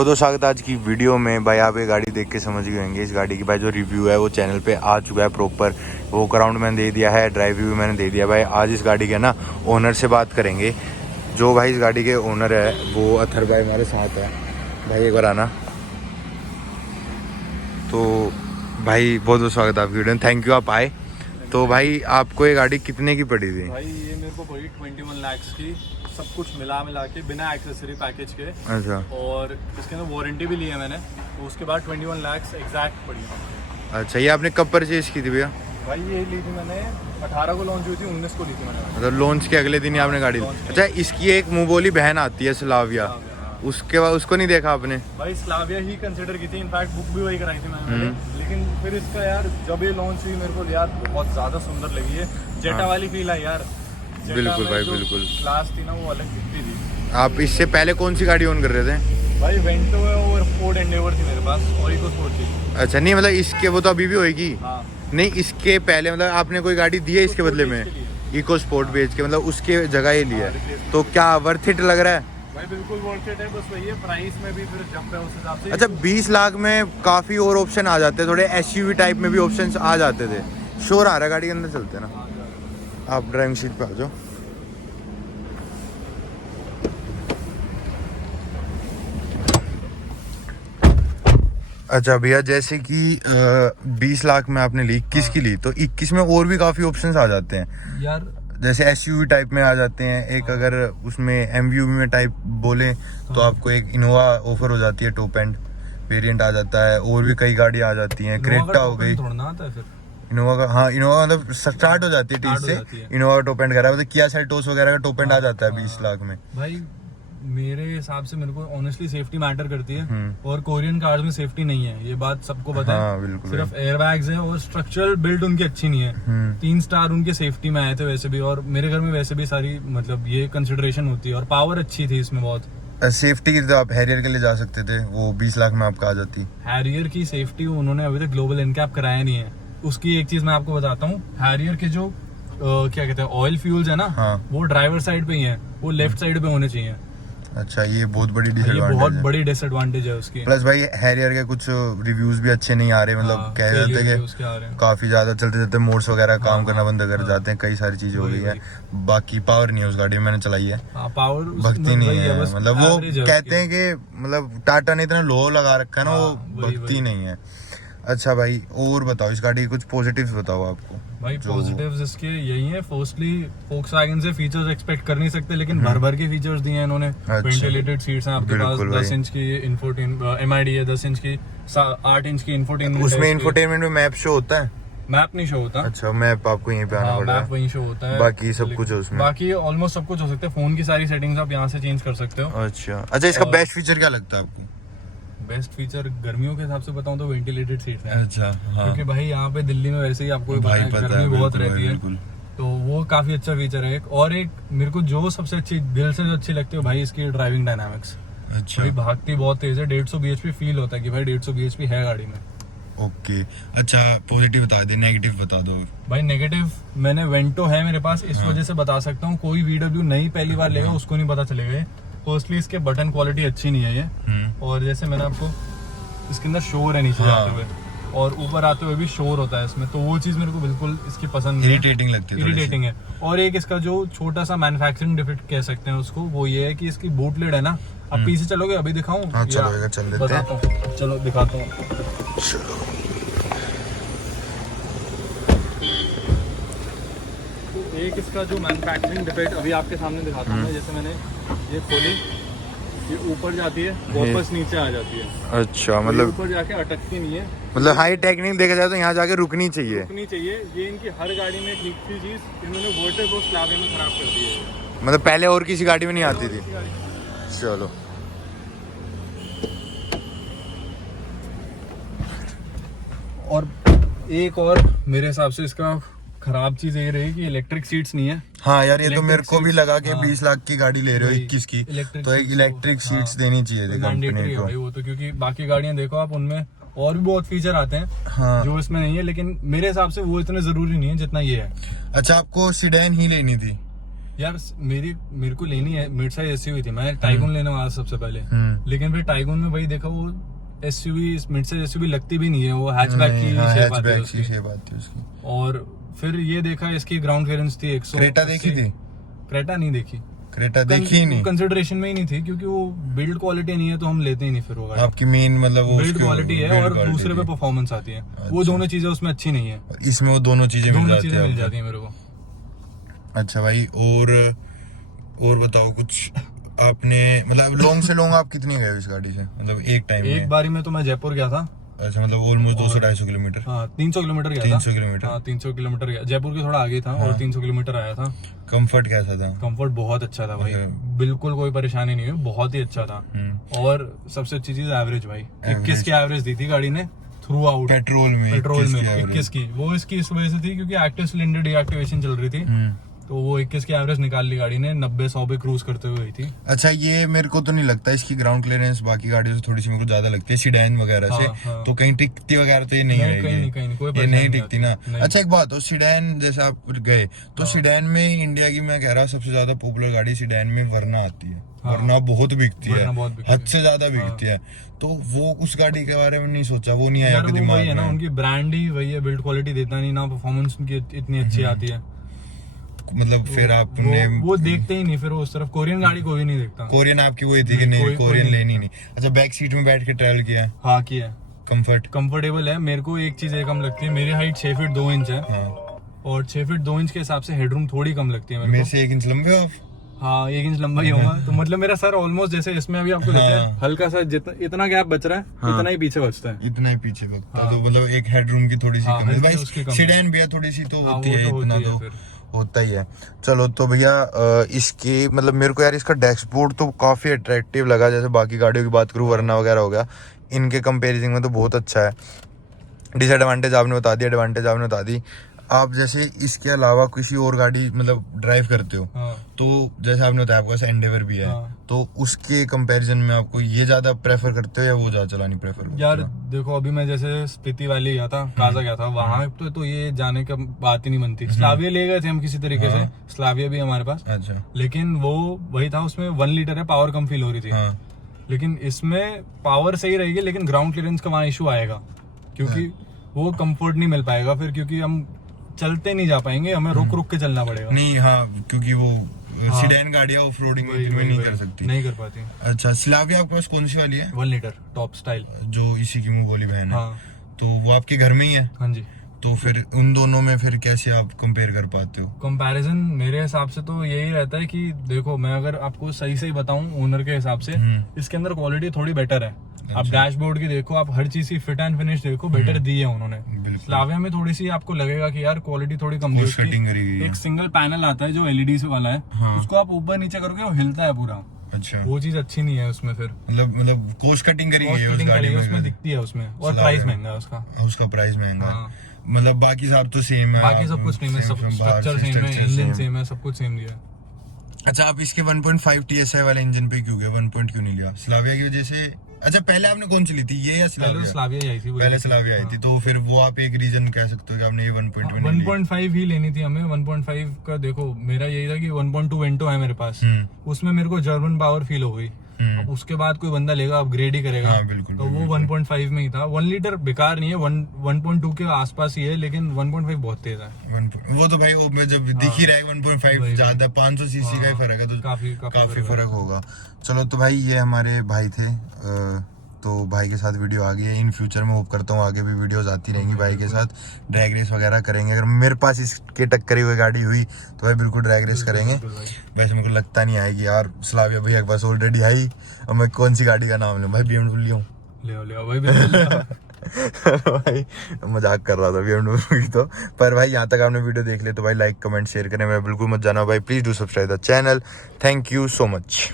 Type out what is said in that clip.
तो स्वागत आज की वीडियो में। भाई आप ये गाड़ी देख के समझ गए होंगे, इस गाड़ी की भाई जो रिव्यू है वो चैनल पे आ चुका है प्रॉपर। वो ग्राउंड मैंने दे दिया है, ड्राइव व्यू मैंने दे दिया। भाई आज इस गाड़ी के ना ओनर से बात करेंगे। जो भाई इस गाड़ी के ओनर है वो अथर भाई हमारे साथ है। भाई एक बार आना। तो भाई बहुत बहुत स्वागत है आपकी वीडियो में, थैंक यू आप आए। तो भाई आपको ये गाड़ी कितने की पड़ी थी? भाई ये मेरे को पड़ी 21 लाख की, सब कुछ मिला के बिना एक्सेसरी पैकेज के। अच्छा, और इसके अंदर वारंटी भी ली है मैंने, तो उसके बाद 21 लाख एग्जैक्ट पड़ी है। अच्छा ये आपने कब परचेज की थी भैया? भाई ये ली थी मैंने 18 को लॉन्च हुई थी, 19 को ली थी मैंने। मतलब लॉन्च के अगले दिन ही आपने गाड़ी ली? अच्छा, इसकी एक मुंह बोली बहन आती है स्लाविया, उसके बाद उसको नहीं देखा आपने? भाई स्लाविया ही कंसिडर की थी, इनफैक्ट बुक भी वही कराई थी मैंने। लेकिन फिर इसका यार जब ये लॉन्च हुई मेरे को यार बहुत ज्यादा सुंदर लगी है। जेटा वाली फील है यार। बिल्कुल भाई बिल्कुल, क्लास थी ना वो अलग दिखती थी। आप इससे पहले कौन सी गाड़ी ओन कर रहे थे? भाई वेंटो और फोर्ड एंडेवर थी मेरे पास, और इको स्पोर्ट थी। अच्छा, नहीं मतलब इसके वो तो अभी भी होएगी। हाँ। नहीं इसके पहले मतलब आपने कोई गाड़ी दी है इसके बदले में? इको स्पोर्ट बेच के मतलब उसके जगह ही लिया है, तो क्या वर्थ इट लग रहा है? भाई बिल्कुल वर्थ इट है, बस वही है प्राइस में भी फिर जंप है उस हिसाब से। अच्छा 20 लाख में काफ़ी और ऑप्शन आ जाते हैं, थोड़े एसयूवी टाइप में भी ऑप्शंस आ जाते थे। शोर आ रहा है गाड़ी के अंदर, चलते हैं ना। आप ड्राइविंग सीट पे आ जाओ। अच्छा भैया, जैसे कि 20 लाख में आपने ली, 21 की ली, तो 21 में और भी काफ़ी ऑप्शंस आ जाते हैं यार। जैसे एसयूवी टाइप में आ जाते हैं एक, अगर उसमें एमयूवी में टाइप बोले तो आपको एक इनोवा ऑफर हो जाती है, टॉप एंड वेरिएंट आ जाता है। और भी कई गाड़ी आ जाती हैं, क्रेटा हो गई इनोवा का। हाँ इनोवा मतलब स्टार्ट हो जाती है 30 से, इनोवा टॉप एंड करा मतलब किया सेल्टोस वगैरह का टॉप एंड आ जाता है 20 लाख में। भाई मेरे हिसाब से मेरे को ऑनेस्टली सेफ्टी मैटर करती है, और कोरियन कार्स में सेफ्टी नहीं है, ये बात सबको पता है। हाँ, बिल्कुल। सिर्फ एयरबैग्स हैं और स्ट्रक्चरल बिल्ड उनकी अच्छी नहीं है। 3 स्टार उनके सेफ्टी में आए थे वैसे भी, और मेरे घर में वैसे भी सारी मतलब ये कंसिडरेशन होती है, और पावर अच्छी थी इसमें बहुत। सेफ्टी की तो आप हैरियर के लिए जा सकते थे, वो 20 लाख में आपका आ जाती। हैरियर की सेफ्टी उन्होंने अभी तक ग्लोबल एनकैप कराया नहीं है। उसकी एक चीज मैं आपको बताता हूँ, हैरियर के जो क्या कहते हैं ऑयल फ्यूल्स है ना, हाँ। वो ड्राइवर साइड पे ही है, वो लेफ्ट साइड पे होने चाहिए। अच्छा, ये बहुत बड़ी ये डिसएडवांटेज बहुत है। बड़ी डिसएडवांटेज है उसकी। प्लस भाई हैरियर के कुछ रिव्यूज भी अच्छे नहीं आ रहे, मतलब कह जाते हैं कि काफी ज्यादा चलते चलते मोड्स वगैरह काम करना बंद कर जाते हैं, कई सारी चीजें हो गई है। बाकी पावर नहीं है उस गाड़ी में, मैंने चलाई है, पावर भक्ति नहीं है। मतलब वो कहते हैं कि मतलब टाटा ने इतना लो लगा रखा है ना, वो भक्ति नहीं है। अच्छा भाई और बताओ, इस गाड़ी के कुछ पॉजिटिव्स बताओ आपको। भाई पॉजिटिव्स इसके यही है, फर्स्टली फोक्सवैगन से फीचर्स एक्सपेक्ट कर नहीं सकते, लेकिन भर के फीचर्स दिए हैं इन्होंने। वेंटिलेटेड सीट्स हैं आपके पास, 10 इंच की इंफोटेनमेंट एमआईडी है, 10 इंच की, 8 इंच की इंफोटेनमेंट। उसमें इंफोटेनमेंट में मैप शो होता है? मैप नहीं शो होता। अच्छा, मैप आपको यहीं पे आना पड़ता है? मैप वहीं शो होता है, बाकी सब कुछ है उसमें? बाकी ऑलमोस्ट सब कुछ हो सकता है, फोन की सारी सेटिंग्स आप यहाँ से चेंज कर सकते हो। अच्छा, इसका बेस्ट फीचर क्या लगता है आपको? बेस्ट फीचर गर्मियों के हिसाब से बताऊं तो वेंटिलेटेड सीट्स हैं। अच्छा, हाँ। क्योंकि भाई यहाँ पे दिल्ली में वैसे ही आपको गर्मी बहुत रहती है, तो वो काफी अच्छा फीचर है। और एक मेरे को जो सबसे अच्छी दिल से जो अच्छी लगती है भाई, इसकी ड्राइविंग डायनामिक्स। अच्छा भाई भागती बहुत तेज है, 150 bhp फील होता है कि भाई 150 bhp है गाड़ी में। ओके, अच्छा पॉजिटिव बता दे, नेगेटिव बता दो। भाई नेगेटिव मैंने वेंटो है मेरे पास, इस वजह से बता सकता हूँ। कोई VW नहीं पहली बार लेगा उसको नहीं पता चलेगा। फर्स्टली इसके बटन क्वालिटी अच्छी नहीं है ये, और जैसे मैंने आपको इसके अंदर शोर है नीचे जाते हुए, और ऊपर आते हुए भी शोर होता है इसमें, तो वो चीज मेरे को बिल्कुल इसकी पसंद नहीं, इरिटेटिंग लगती है, इरिटेटिंग है। और एक इसका जो छोटा सा मैन्युफैक्चरिंग डिफेक्ट कह सकते हैं उसको, वो ये है कि इसकी बूट लिड है ना, आप पीछे चलोगे अभी दिखाऊं? हाँ, चलो चल लेते हैं। चलो दिखाता हूँ। चलो, तो एक इसका जो मैन्युफैक्चरिंग डिफेक्ट अभी आपके सामने दिखाता हूँ मैं। जैसे मैंने ये खोली, ये ऊपर जाती है, वापस नीचे आ जाती है। अच्छा, मतलब ऊपर जाके अटकती नहीं है। मतलब हाई टेक्निक देखा जाए तो यहाँ जाके रुकनी चाहिए। ये इनकी हर गाड़ी में एक दूसरी चीज इन्होंने वर्टिब्रो स्लैब में खराब कर दी है। मतलब पहले और किसी गाड़ी में नहीं आती थी। चलो, और एक और मेरे हिसाब से इसका खराब चीज ये रही कि इलेक्ट्रिक सीट्स नहीं है। हाँ यार, ये तो मेरे को भी लगा कि 20 लाख की गाड़ी ले रहे हो, 21 की, तो एक इलेक्ट्रिक सीट्स देनी चाहिए थी कंपनी को। वो तो क्योंकि बाकी गाड़ियां देखो आप, उनमें और भी बहुत फीचर आते हैं, हाँ, जो इसमें नहीं है, लेकिन मेरे हिसाब से वो इतने जरूरी नहीं है जितना ये है। अच्छा, आपको सीडेन ही लेनी थी? यार मेरे को लेनी है मिड साइज एसयूवी थी, मैं टाइगून लेने वाला सबसे पहले, लेकिन फिर टाइगून में वही देखा वो एसयूवी मिड साइज एसयूवी लगती भी नहीं है, वो हैचबैक की शेप आती है उसकी। और फिर ये देखा इसकी ग्राउंड क्लियरेंस थी 100। क्रेटा देखी थी? क्रेटा नहीं देखी, क्रेटा देखी ही नहीं, कंसिडरेशन में ही नहीं थी, क्योंकि वो बिल्ड क्वालिटी नहीं है तो हम लेते ही नहीं फिर वो गाड़ी। आपकी मेन मतलब वो बिल्ड क्वालिटी है और दूसरे पे परफॉर्मेंस आती है, वो दोनों चीजें उसमें अच्छी नहीं है, इसमें वो दोनों चीजें मिल जाती है मेरे को। अच्छा भाई, और बताओ कुछ आपने मतलब लॉन्ग से लॉन्ग आप कितनी गए इस गाड़ी से, मतलब एक टाइम में? एक बारी में तो मैं जयपुर गया था। अच्छा, मतलब ऑलमोस्ट 200-250 किलोमीटर। हाँ 300 किलोमीटर गया 300 किलोमीटर। हाँ 300 किलोमीटर गया, जयपुर के थोड़ा आगे था। और 300 किलोमीटर आया था। कंफर्ट कैसा था? कंफर्ट बहुत अच्छा था भाई, बिल्कुल कोई परेशानी नहीं हुई, बहुत ही अच्छा था। और सबसे अच्छी चीज एवरेज भाई, 21 की एवरेज दी थी गाड़ी ने थ्रू आउट। पेट्रोल में 21 की। वो इसकी इस वजह से थी क्योंकि एक्टिव सिलेंडर डीएक्टिवेशन चल रही थी, तो वो 21 की एवरेज निकाल ली गाड़ी ने, 90-100 पे क्रूज करते हुए हुई थी। अच्छा, ये मेरे को तो नहीं लगता इसकी ग्राउंड क्लियरेंस बाकी गाड़ियों से थोड़ी सी मेरे को ज्यादा लगती है सीडैन वगैरह से। तो कहीं टिकती वगैरह तो ये नहीं रहेगी, ये नहीं टिकती ना। अच्छा एक बात हो, सीडैन जैसे आप गए तो सीडैन में इंडिया की मैं कह रहा सबसे ज्यादा पॉपुलर गाड़ी सीडैन में वरना आती है। वरना बहुत बिकती है, हद से ज्यादा बिकती है। तो वो उस गाड़ी के बारे में नहीं सोचा, वो नहीं आया दिमाग में? ना उनकी ब्रांड ही वही है, बिल्ड क्वालिटी देता नहीं ना, परफॉर्मेंस उनकी इतनी अच्छी आती है। मतलब फिर आपने वो देखते ही नहीं, फिर वो उस तरफ कोरियन गाड़ी कोई नहीं देखता। कोरियन आपकी वही थी कि नहीं कोरियन लेनी नहीं? अच्छा, बैक सीट में बैठ के ट्रैवल किया? हाँ किया। कंफर्टेबल है। मेरे को एक चीज कम लगती है, मेरी हाइट 6 फीट 2 इंच है। और 6 फीट 2 इंच के हिसाब से हेडरूम थोड़ी कम लगती है मेरे से 1 इंच लंबे हो आप? हाँ 1 इंच लंबा ही होगा, तो मतलब मेरा सर ऑलमोस्ट जैसे इसमें अभी आपको लगता है हल्का सा इतना गैप बच रहा है, इतना ही पीछे बचता है, इतना ही पीछे बचता है। तो मतलब एक हेडरूम की थोड़ी सी कम है भाई, सीडैन भी है थोड़ी सी तो होती है, इतना तो होता ही है। चलो तो भैया इसके मतलब मेरे को यार इसका डैशबोर्ड तो काफी अट्रैक्टिव लगा, जैसे बाकी गाड़ियों की बात करूँ वरना वगैरह हो गया, इनके कंपैरिजन में तो बहुत अच्छा है। डिसएडवांटेज आपने बता दी, एडवांटेज आपने बता दी। आप जैसे इसके अलावा किसी और गाड़ी मतलब ड्राइव करते हो तो जैसे आपने बताया आपके पास एंडेवर भी है, तो उसके कंपैरिजन में आपको ये ज्यादा प्रेफर करते हो या वो ज्यादा चलानी प्रेफर करते हो? यार देखो अभी मैं जैसे स्पीति वैली गया था, काजा गया था, वहां तो ये जाने का बात ही नहीं बनती। स्लाविया ले गए थे हम किसी तरीके से, स्लाविया भी हमारे पास। अच्छा, लेकिन वो वही था, उसमें 1 लीटर है, पावर कम फील हो रही थी। लेकिन इसमें पावर सही रहेगी लेकिन ग्राउंड क्लियरेंस का वहाँ इशू आएगा, क्योंकि वो कंफर्ट नहीं मिल पाएगा फिर, क्योंकि हम चलते नहीं जा पाएंगे, हमें रुक के चलना पड़ेगा। नहीं हाँ, क्योंकि वो सीडैन गाड़ियां ऑफ रोडिंग में नहीं कर सकती, नहीं कर पाती। अच्छा, स्लाविया आपके पास कौन सी वाली है? 1 लीटर टॉप स्टाइल, जो इसी की मुंह बोली बहन है। तो वो आपके घर में ही है? हाँ जी। तो फिर उन दोनों में फिर कैसे आप कंपेयर कर पाते हो? कंपैरिजन मेरे हिसाब से तो यही रहता है कि देखो, मैं अगर आपको सही से बताऊं ओनर के हिसाब से, इसके अंदर क्वालिटी थोड़ी बेटर है। आप डैशबोर्ड की देखो, आप हर चीज की फिट एंड फिनिश देखो, बेटर दी है उन्होंने। स्लाविया में थोड़ी सी आपको लगेगा कि यार क्वालिटी थोड़ी कम दी है। एक सिंगल पैनल आता है जो एलईडी से वाला है, उसको आप ऊपर नीचे करोगे वो हिलता है पूरा। अच्छा, वो चीज अच्छी नहीं है उसमें। फिर मतलब कोस्ट कटिंग करी है उस गाड़ी में, उसमें दिखती है उसमें। और प्राइस महंगा है उसका प्राइस महंगा। मतलब बाकी सब तो सेम है, बाकी सब कुछ सेम है, स्ट्रक्चर सेम है, इंजन सेम है, सब कुछ सेम दिया है। अच्छा, आप इसके 1.5 TSI वाले इंजन पे क्यों गए? 1 क्यों नहीं लिया स्लाविया की वजह से? अच्छा, पहले आपने कौन सी ली थी, ये या स्लाविया? स्लाविया आई थी, पहले स्लाविया आई थी, तो फिर वो आप एक रीजन कह सकते हो कि आपने ये 1.5 ही लेनी थी हमें। 1.5 का देखो मेरा यही था कि 1.2 वेंटो है मेरे पास, उसमें मेरे को जर्मन पावर फील हो गई। अब उसके बाद कोई बंदा लेगा, अपग्रेड ही करेगा। बिल्कुल, तो वो 1.5 में ही था। 1 लीटर बेकार नहीं है, 1.2 के आसपास ही है, लेकिन 1.5 बहुत तेज है। वो तो भाई वो जब दिख ही रहा है 1.5 ज्यादा 500 सीसी का ही फर्क है, तो काफी फर्क होगा। चलो तो भाई ये हमारे भाई थे, तो भाई के साथ वीडियो आ गई है। इन फ्यूचर में होप करता हूँ आगे भी वीडियोस आती रहेंगी भाई के साथ, ड्रैग रेस वगैरह करेंगे। अगर मेरे पास इसके टक्करी हुई गाड़ी हुई तो भाई बिल्कुल ड्रैग रेस करेंगे। वैसे मेरे को लगता नहीं आएगी यार, स्लाविया भैया के पास ऑलरेडी आई। अब मैं कौन सी गाड़ी का नाम लूँ भाई? BMW ले भाई भाई मजाक कर रहा था BMW की तो। पर भाई यहाँ तक आपने वीडियो देख लिया तो भाई लाइक कमेंट शेयर करें मैं बिल्कुल मत जाना भाई। Please do subscribe the channel. Thank you so much.